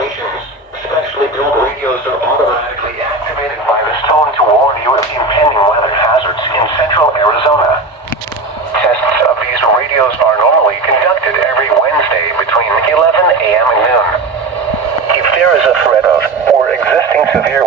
situations. Specially built radios are automatically activated by this tone to warn you of impending weather hazards in central Arizona. Tests of these radios are normally conducted every Wednesday between 11 a.m. and noon. If there is a threat of or existing severe